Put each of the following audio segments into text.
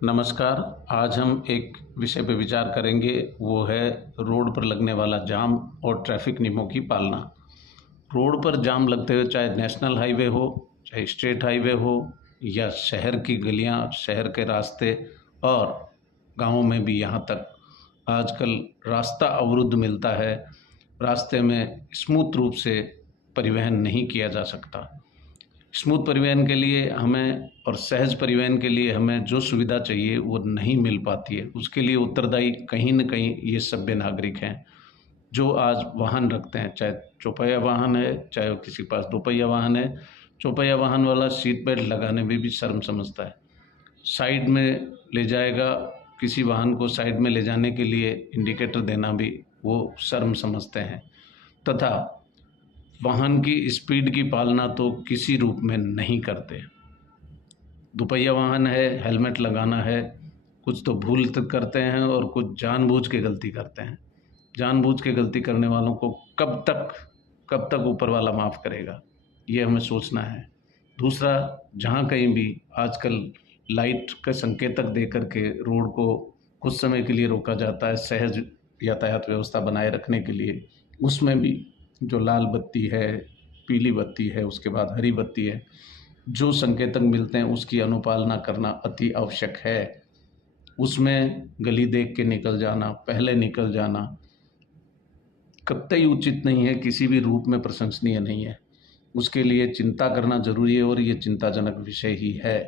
नमस्कार। आज हम एक विषय पे विचार करेंगे, वो है रोड पर लगने वाला जाम और ट्रैफिक नियमों की पालना। रोड पर जाम लगते हुए चाहे नेशनल हाईवे हो, चाहे स्टेट हाईवे हो या शहर की गलियां, शहर के रास्ते और गाँवों में भी यहाँ तक आजकल रास्ता अवरुद्ध मिलता है। रास्ते में स्मूथ रूप से परिवहन नहीं किया जा सकता। स्मूथ परिवहन के लिए हमें और सहज परिवहन के लिए हमें जो सुविधा चाहिए वो नहीं मिल पाती है। उसके लिए उत्तरदायी कहीं न कहीं ये सभ्य नागरिक हैं, जो आज वाहन रखते हैं, चाहे चौपहिया वाहन है, चाहे किसी के पास दोपहिया वाहन है। चौपहिया वाहन वाला सीट बेल्ट लगाने में भी शर्म समझता है। साइड में ले जाएगा, किसी वाहन को साइड में ले जाने के लिए इंडिकेटर देना भी वो शर्म समझते हैं तथा वाहन की स्पीड की पालना तो किसी रूप में नहीं करते। दोपहिया वाहन है, हेलमेट लगाना है, कुछ तो भूल तक करते हैं और कुछ जानबूझ के गलती करते हैं। जानबूझ के गलती करने वालों को कब तक ऊपर वाला माफ़ करेगा, ये हमें सोचना है। दूसरा, जहाँ कहीं भी आजकल लाइट का संकेतक दे कर के रोड को कुछ समय के लिए रोका जाता है, सहज यातायात व्यवस्था बनाए रखने के लिए, उसमें भी जो लाल बत्ती है, पीली बत्ती है, उसके बाद हरी बत्ती है, जो संकेतक मिलते हैं उसकी अनुपालना करना अति आवश्यक है। उसमें गली देख के निकल जाना, पहले निकल जाना कतई उचित नहीं है, किसी भी रूप में प्रशंसनीय नहीं है। उसके लिए चिंता करना ज़रूरी है और ये चिंताजनक विषय ही है।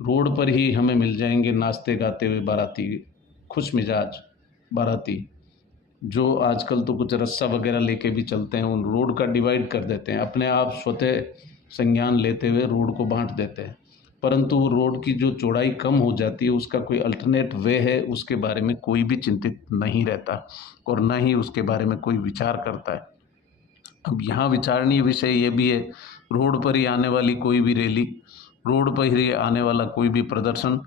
रोड पर ही हमें मिल जाएंगे नाचते गाते हुए बाराती, खुश मिजाज बाराती, जो आजकल तो कुछ रस्सा वगैरह लेके भी चलते हैं, उन रोड का डिवाइड कर देते हैं, अपने आप स्वतः संज्ञान लेते हुए रोड को बांट देते हैं। परंतु रोड की जो चौड़ाई कम हो जाती है, उसका कोई अल्टरनेट वे है, उसके बारे में कोई भी चिंतित नहीं रहता और ना ही उसके बारे में कोई विचार करता है। अब यहाँ विचारणीय विषय ये भी है, रोड पर ही आने वाली कोई भी रैली, रोड पर ही आने वाला कोई भी प्रदर्शन,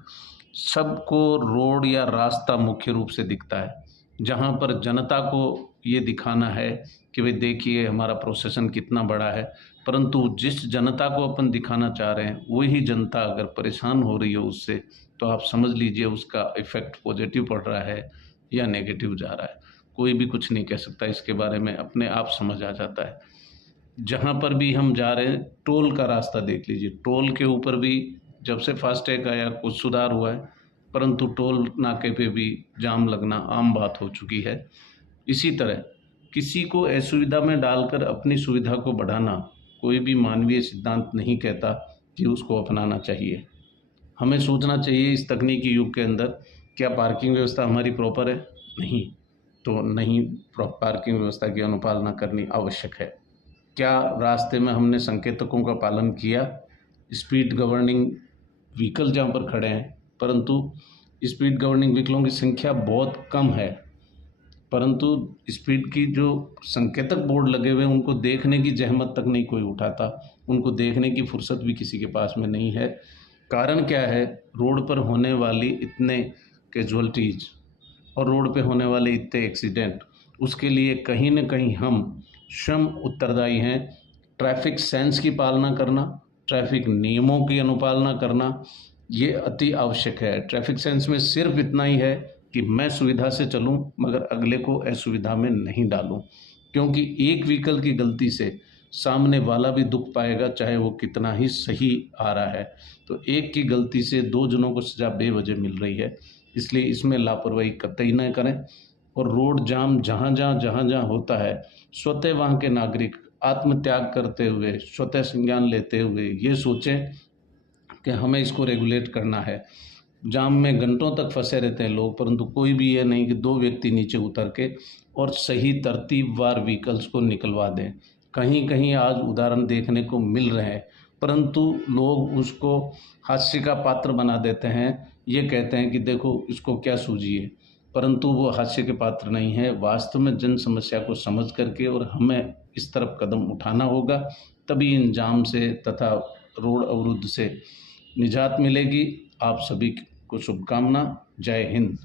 सबको रोड या रास्ता मुख्य रूप से दिखता है, जहाँ पर जनता को ये दिखाना है कि भाई देखिए हमारा प्रोसेसन कितना बड़ा है। परंतु जिस जनता को अपन दिखाना चाह रहे हैं, वही जनता अगर परेशान हो रही हो उससे, तो आप समझ लीजिए उसका इफ़ेक्ट पॉजिटिव पड़ रहा है या नेगेटिव जा रहा है। कोई भी कुछ नहीं कह सकता इसके बारे में, अपने आप समझ आ जाता है। जहाँ पर भी हम जा रहे हैं, टोल का रास्ता देख लीजिए, टोल के ऊपर भी जब से फास्टैग आया कुछ सुधार हुआ है, परंतु टोल नाके पे भी जाम लगना आम बात हो चुकी है। इसी तरह किसी को असुविधा में डालकर अपनी सुविधा को बढ़ाना कोई भी मानवीय सिद्धांत नहीं कहता कि उसको अपनाना चाहिए। हमें सोचना चाहिए इस तकनीकी युग के अंदर, क्या पार्किंग व्यवस्था हमारी प्रॉपर है? नहीं, तो नहीं पार्किंग व्यवस्था की अनुपालना करनी आवश्यक है। क्या रास्ते में हमने संकेतकों का पालन किया? स्पीड गवर्निंग व्हीकल जहाँ पर खड़े हैं, परंतु स्पीड गवर्निंग व्हीकलों की संख्या बहुत कम है, परंतु स्पीड की जो संकेतक बोर्ड लगे हुए हैं उनको देखने की जहमत तक नहीं कोई उठाता, उनको देखने की फुर्सत भी किसी के पास में नहीं है। कारण क्या है? रोड पर होने वाली इतने कैजुअल्टीज़ और रोड पे होने वाले इतने एक्सीडेंट, उसके लिए कहीं न कहीं हम स्वयं उत्तरदायी हैं। ट्रैफिक सेंस की पालना करना, ट्रैफिक नियमों की अनुपालना करना, ये अति आवश्यक है। ट्रैफिक सेंस में सिर्फ इतना ही है कि मैं सुविधा से चलूं मगर अगले को असुविधा में नहीं डालूं, क्योंकि एक व्हीकल की गलती से सामने वाला भी दुख पाएगा, चाहे वो कितना ही सही आ रहा है। तो एक की गलती से दो जनों को सजा बेवजह मिल रही है, इसलिए इसमें लापरवाही कतई न करें। और रोड जाम जहाँ जहाँ होता है, स्वतः वहाँ के नागरिक आत्मत्याग करते हुए, स्वतः संज्ञान लेते हुए ये सोचें कि हमें इसको रेगुलेट करना है। जाम में घंटों तक फंसे रहते हैं लोग, परंतु कोई भी ये नहीं कि दो व्यक्ति नीचे उतर के और सही तरतीबवार व्हीकल्स को निकलवा दें। कहीं कहीं आज उदाहरण देखने को मिल रहे हैं, परंतु लोग उसको हास्य का पात्र बना देते हैं। ये कहते हैं कि देखो इसको क्या सूझी है, परंतु वो हास्य के पात्र नहीं है। वास्तव में जन समस्या को समझ करके और हमें इस तरफ कदम उठाना होगा, तभी इन जाम से तथा रोड अवरुद्ध से निजात मिलेगी। आप सभी को शुभकामना। जय हिंद।